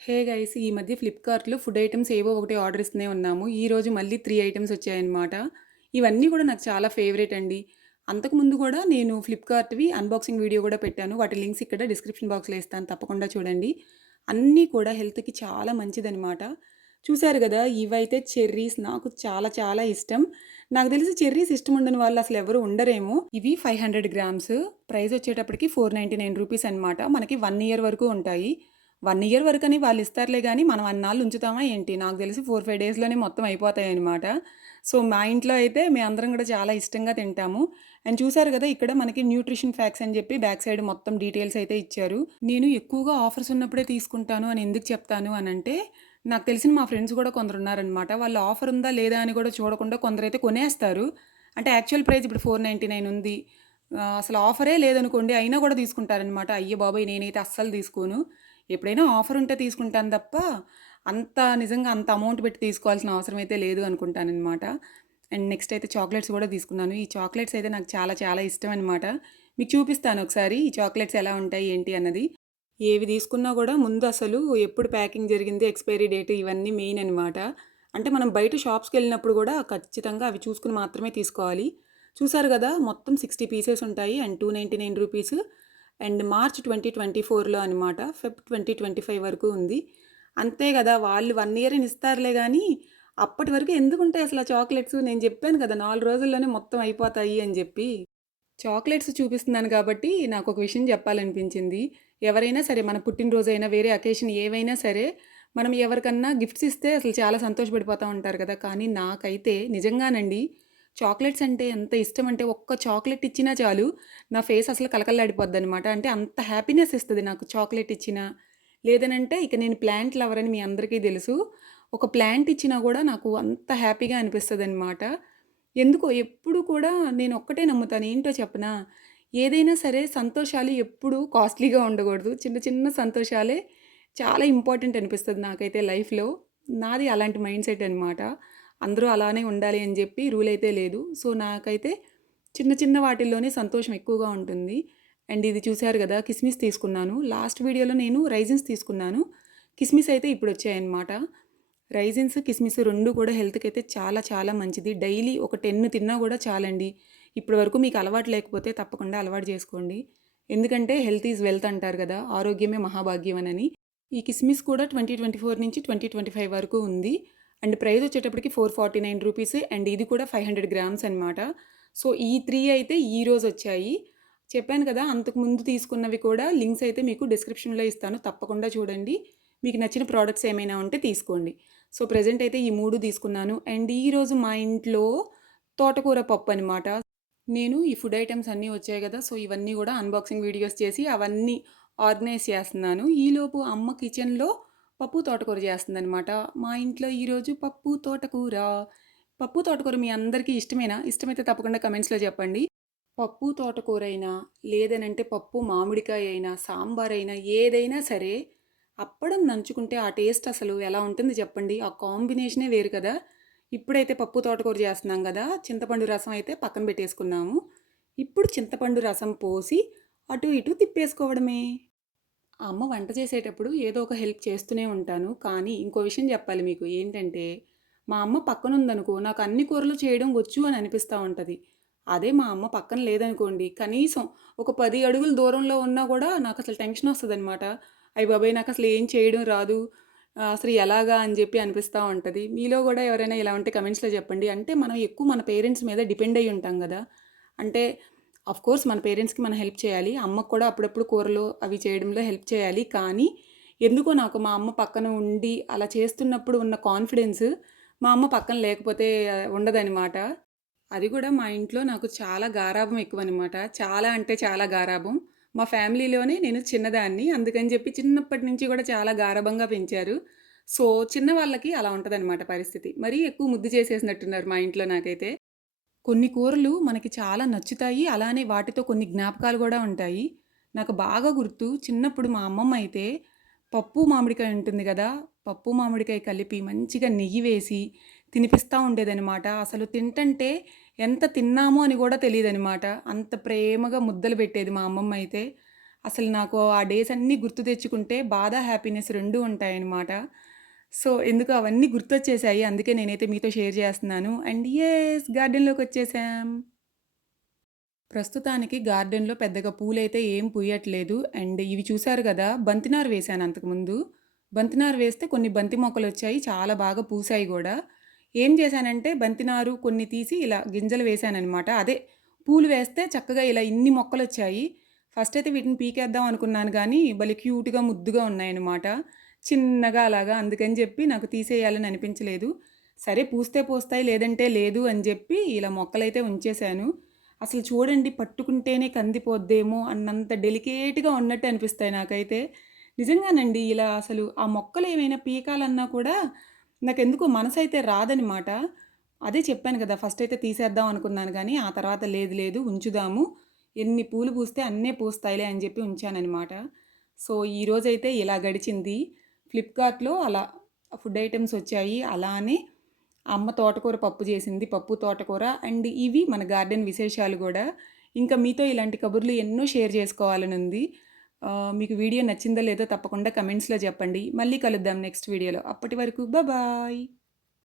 Hey guys ఈ మధ్య ఫ్లిప్కార్ట్లో ఫుడ్ ఐటమ్స్ ఏవో ఒకటి ఆర్డర్ ఇస్తూనే ఉన్నాము. ఈ రోజు మళ్ళీ త్రీ ఐటమ్స్ వచ్చాయన్నమాట. ఇవన్నీ కూడా నాకు చాలా ఫేవరెట్ అండి. అంతకుముందు కూడా నేను ఫ్లిప్కార్ట్వి అన్బాక్సింగ్ వీడియో కూడా పెట్టాను. వాటి లింక్స్ ఇక్కడ డిస్క్రిప్షన్ బాక్స్లో ఇస్తాను. తప్పకుండా చూడండి. అన్నీ కూడా హెల్త్కి చాలా మంచిదనమాట చూశారు కదా ఇవైతే చెర్రీస్ నాకు చాలా చాలా ఇష్టం. నాకు తెలిసి చెర్రీస్ ఇష్టం ఉండని వాళ్ళు అసలు ఎవరు ఉండరేమో. ఇవి ఫైవ్ హండ్రెడ్ గ్రామ్స్ ప్రైస్ వచ్చేటప్పటికి ఫోర్ నైంటీ నైన్ రూపీస్ అనమాట మనకి వన్ ఇయర్ వరకు ఉంటాయి. వన్ ఇయర్ వరకు అని వాళ్ళు ఇస్తారులే కానీ మనం అన్నాళ్ళు ఉంచుతామా ఏంటి? నాకు తెలిసి ఫోర్ ఫైవ్ డేస్లోనే మొత్తం అయిపోతాయి అనమాట సో మా ఇంట్లో అయితే మేము అందరం కూడా చాలా ఇష్టంగా తింటాము. అండ్ చూసారు కదా ఇక్కడ మనకి న్యూట్రిషన్ ఫ్యాక్స్ అని చెప్పి బ్యాక్ సైడ్ మొత్తం డీటెయిల్స్ అయితే ఇచ్చారు. నేను ఎక్కువగా ఆఫర్స్ ఉన్నప్పుడే తీసుకుంటాను అని ఎందుకు చెప్తాను అని అంటే నాకు తెలిసిన మా ఫ్రెండ్స్ కూడా కొందరు ఉన్నారనమాట వాళ్ళు ఆఫర్ ఉందా లేదా అని కూడా చూడకుండా కొందరైతే కొనేస్తారు. అంటే యాక్చువల్ ప్రైస్ ఇప్పుడు ఫోర్ నైంటీ నైన్ ఉంది. అసలు ఆఫరే లేదనుకోండి అయినా కూడా తీసుకుంటారనమాట అయ్యే బాబాయ్ నేనైతే అస్సలు తీసుకోను. ఎప్పుడైనా ఆఫర్ ఉంటే తీసుకుంటాను తప్ప అంత నిజంగా అంత అమౌంట్ పెట్టి తీసుకోవాల్సిన అవసరం అయితే లేదు అనుకుంటానమాట అండ్ నెక్స్ట్ అయితే చాక్లెట్స్ కూడా తీసుకున్నాను. ఈ చాక్లెట్స్ అయితే నాకు చాలా చాలా ఇష్టం అనమాట మీకు చూపిస్తాను ఒకసారి ఈ చాక్లెట్స్ ఎలా ఉంటాయి ఏంటి అన్నది. ఏవి తీసుకున్నా కూడా ముందు అసలు ఎప్పుడు ప్యాకింగ్ జరిగింది ఎక్స్పైరీ డేట్ ఇవన్నీ మెయిన్ అనమాట అంటే మనం బయట షాప్స్కి వెళ్ళినప్పుడు కూడా ఖచ్చితంగా అవి చూసుకుని మాత్రమే తీసుకోవాలి. చూసారు కదా మొత్తం సిక్స్టీ పీసెస్ ఉంటాయి and two ninety nine rupees. And March twenty twenty ఫోర్లో అనమాట ఫెబ్ ట్వంటీ ట్వంటీ ఫైవ్ వరకు ఉంది. అంతే కదా వాళ్ళు వన్ ఇయర్ ఇస్తారులే కానీ అప్పటి వరకు ఎందుకు ఉంటాయి అసలు చాక్లెట్స్? నేను చెప్పాను కదా నాలుగు రోజుల్లోనే మొత్తం అయిపోతాయి అని చెప్పి. చాక్లెట్స్ చూపిస్తున్నాను కాబట్టి నాకు ఒక విషయం చెప్పాలనిపించింది. ఎవరైనా సరే మన పుట్టినరోజు అయినా వేరే అకేషన్ ఏవైనా సరే మనం ఎవరికన్నా గిఫ్ట్స్ ఇస్తే అసలు చాలా సంతోషపడిపోతూ ఉంటారు కదా. కానీ నాకైతే నిజంగానండి చాక్లెట్స్ అంటే ఎంత ఇష్టం అంటే ఒక్క చాక్లెట్ ఇచ్చినా చాలు. నా ఫేస్ అసలు కలకల్లాడిపోద్ది అనమాట అంటే అంత హ్యాపీనెస్ ఇస్తుంది నాకు చాక్లెట్ ఇచ్చినా. లేదనంటే ఇక నేను ప్లాంట్ లవర్ అని మీ అందరికీ తెలుసు. ఒక ప్లాంట్ ఇచ్చినా కూడా నాకు అంత హ్యాపీగా అనిపిస్తుంది అనమాట ఎందుకో ఎప్పుడు కూడా నేను ఒక్కటే నమ్ముతాను. ఏంటో చెప్పనా? ఏదైనా సరే సంతోషాలు ఎప్పుడూ కాస్ట్లీగా ఉండకూడదు. చిన్న చిన్న సంతోషాలే చాలా ఇంపార్టెంట్ అనిపిస్తుంది నాకైతే లైఫ్లో. నాది అలాంటి మైండ్ సెట్ అనమాట అందరూ అలానే ఉండాలి అని చెప్పి రూల్ అయితే లేదు. సో నాకైతే చిన్న చిన్న వాటిల్లోనే సంతోషం ఎక్కువగా ఉంటుంది. అండ్ ఇది చూశారు కదా కిస్మిస్ తీసుకున్నాను. లాస్ట్ వీడియోలో నేను రైజిన్స్ తీసుకున్నాను. కిస్మిస్ అయితే ఇప్పుడు వచ్చాయన్నమాట. రైజిన్స్ కిస్మిస్ రెండు కూడా హెల్త్కి అయితే చాలా చాలా మంచిది. డైలీ ఒక టెన్ తిన్నా కూడా చాలండి. ఇప్పటి వరకు మీకు అలవాటు లేకపోతే తప్పకుండా అలవాటు చేసుకోండి. ఎందుకంటే హెల్త్ ఈజ్ వెల్త్ అంటారు కదా ఆరోగ్యమే మహాభాగ్యం అని ఈ కిస్మిస్ కూడా ట్వంటీ ట్వంటీ ఫోర్ నుంచి ట్వంటీ ట్వంటీ ఫైవ్ వరకు ఉంది. అండ్ ప్రైస్ వచ్చేటప్పటికి four forty nine rupees and ఇది కూడా ఫైవ్ హండ్రెడ్ గ్రామ్స్ అనమాట సో ఈ త్రీ అయితే ఈ రోజు వచ్చాయి. చెప్పాను కదా అంతకు ముందు తీసుకున్నవి కూడా లింక్స్ అయితే మీకు డిస్క్రిప్షన్లో ఇస్తాను. తప్పకుండా చూడండి. మీకు నచ్చిన ప్రోడక్ట్స్ ఏమైనా ఉంటే తీసుకోండి. సో ప్రజెంట్ అయితే ఈ మూడు తీసుకున్నాను. అండ్ ఈరోజు మా ఇంట్లో తోటకూర పప్పు అనమాట నేను ఈ ఫుడ్ ఐటమ్స్ అన్నీ వచ్చాయి కదా సో ఇవన్నీ కూడా అన్బాక్సింగ్ వీడియోస్ చేసి అవన్నీ ఆర్గనైజ్ చేస్తున్నాను. ఈలోపు అమ్మ కిచెన్లో పప్పు తోటకూర చేస్తుందనమాట మా ఇంట్లో ఈరోజు పప్పు తోటకూర. పప్పు తోటకూర మీ అందరికీ ఇష్టమేనా? ఇష్టమైతే తప్పకుండా కమెంట్స్లో చెప్పండి. పప్పు తోటకూర అయినా లేదనంటే పప్పు మామిడికాయ అయినా సాంబార్ అయినా ఏదైనా సరే అప్పడం నంచుకుంటే ఆ టేస్ట్ అసలు ఎలా ఉంటుంది చెప్పండి. ఆ కాంబినేషనే వేరు కదా. ఇప్పుడైతే పప్పు తోటకూర చేస్తున్నాం కదా. చింతపండు రసం అయితే పక్కన పెట్టేసుకున్నాము. ఇప్పుడు చింతపండు రసం పోసి అటు ఇటు తిప్పేసుకోవడమే. ఆ అమ్మ వంట చేసేటప్పుడు ఏదో ఒక హెల్ప్ చేస్తూనే ఉంటాను. కానీ ఇంకో విషయం చెప్పాలి మీకు. ఏంటంటే మా అమ్మ పక్కన ఉందనుకో నాకు అన్ని కూరలు చేయడం వచ్చు అని అనిపిస్తూ ఉంటుంది. అదే మా అమ్మ పక్కన లేదనుకోండి కనీసం ఒక పది అడుగుల దూరంలో ఉన్నా కూడా నాకు అసలు టెన్షన్ వస్తుంది అనమాట అయ్యి బాబాయ్! నాకు అసలు ఏం చేయడం రాదు. అసలు ఎలాగా అని చెప్పి అనిపిస్తూ ఉంటుంది. మీలో కూడా ఎవరైనా ఇలా ఉంటే కమెంట్స్లో చెప్పండి. అంటే మనం ఎక్కువ మన పేరెంట్స్ మీద డిపెండ్ అయ్యి ఉంటాం కదా. అంటే అఫ్ కోర్స్ మన పేరెంట్స్కి మనం హెల్ప్ చేయాలి. అమ్మకు కూడా అప్పుడప్పుడు కూరలు అవి చేయడంలో హెల్ప్ చేయాలి. కానీ ఎందుకో నాకు మా అమ్మ పక్కన ఉండి అలా చేస్తున్నప్పుడు ఉన్న కాన్ఫిడెన్స్ మా అమ్మ పక్కన లేకపోతే ఉండదనమాట అది కూడా మా ఇంట్లో నాకు చాలా గారాభం ఎక్కువ అనమాట చాలా అంటే చాలా గారాభం. మా ఫ్యామిలీలోనే నేను చిన్నదాన్ని. అందుకని చెప్పి చిన్నప్పటి నుంచి కూడా చాలా గారాభంగా పెంచారు. సో చిన్న వాళ్ళకి అలా ఉంటుందన్నమాట పరిస్థితి. మరీ ఎక్కువ ముద్దు చేసేసినట్టున్నారు మా ఇంట్లో నాకైతే. కొన్ని కూరలు మనకి చాలా నచ్చుతాయి. అలానే వాటితో కొన్ని జ్ఞాపకాలు కూడా ఉంటాయి. నాకు బాగా గుర్తు చిన్నప్పుడు మా అమ్మమ్మ అయితే పప్పు మామిడికాయ ఉంటుంది కదా పప్పు మామిడికాయ కలిపి మంచిగా నెయ్యి వేసి తినిపిస్తూ ఉండేదనమాట అసలు తింటంటే ఎంత తిన్నామో అని కూడా తెలియదనమాట అంత ప్రేమగా ముద్దలు పెట్టేది మా అమ్మమ్మ అయితే. అసలు నాకు ఆ డేస్ అన్నీ గుర్తు తెచ్చుకుంటే బాధ హ్యాపీనెస్ రెండూ ఉంటాయన్నమాట. సో ఎందుకు అవన్నీ గుర్తొచ్చేసాయి? అందుకే నేనైతే మీతో షేర్ చేస్తున్నాను. అండ్ ఎస్ గార్డెన్లోకి వచ్చేసాం. ప్రస్తుతానికి గార్డెన్లో పెద్దగా పూలైతే ఏం పూయట్లేదు. అండ్ ఇవి చూసారు కదా బంతినారు వేశాను అంతకుముందు బంతినారు వేస్తే కొన్ని బంతి మొక్కలు వచ్చాయి చాలా బాగా పూసాయి కూడా. ఏం చేశానంటే బంతినారు కొన్ని తీసి ఇలా గింజలు వేశానమాట అదే పూలు వేస్తే చక్కగా ఇలా ఇన్ని మొక్కలు వచ్చాయి. ఫస్ట్ అయితే వీటిని పీకేద్దాం అనుకున్నాను కానీ భలే క్యూట్గా ముద్దుగా ఉన్నాయన్నమాట. చిన్నగా అలాగా అందుకని చెప్పి నాకు తీసేయాలని అనిపించలేదు. సరే పూస్తే పూస్తాయి లేదంటే లేదు అని చెప్పి ఇలా మొక్కలైతే ఉంచేశాను. అసలు చూడండి పట్టుకుంటేనే కందిపోద్దేమో అన్నంత డెలికేట్గా ఉన్నట్టు అనిపిస్తాయి నాకైతే. నిజంగానండి ఇలా అసలు ఆ మొక్కలు ఏమైనా పీకాలన్నా కూడా నాకు ఎందుకో మనసు అయితే రాదనమాట. అదే చెప్పాను కదా ఫస్ట్ అయితే తీసేద్దాం అనుకున్నాను కానీ ఆ తర్వాత లేదు లేదు ఉంచుదాము. ఎన్ని పూలు పూస్తే అన్నే పూస్తాయిలే అని చెప్పి ఉంచానన్నమాట. సో ఈరోజైతే ఇలా గడిచింది. ఫ్లిప్కార్ట్లో అలా ఫుడ్ ఐటమ్స్ వచ్చాయి. అలానే అమ్మ తోటకూర పప్పు చేసింది. పప్పు తోటకూర అండ్ ఇవి మన గార్డెన్ విశేషాలు కూడా. ఇంకా మీతో ఇలాంటి కబుర్లు ఎన్నో షేర్ చేసుకోవాలని ఉంది. మీకు వీడియో నచ్చిందో లేదో తప్పకుండా కమెంట్స్లో చెప్పండి. మళ్ళీ కలుద్దాం నెక్స్ట్ వీడియోలో. అప్పటి వరకు బాయ్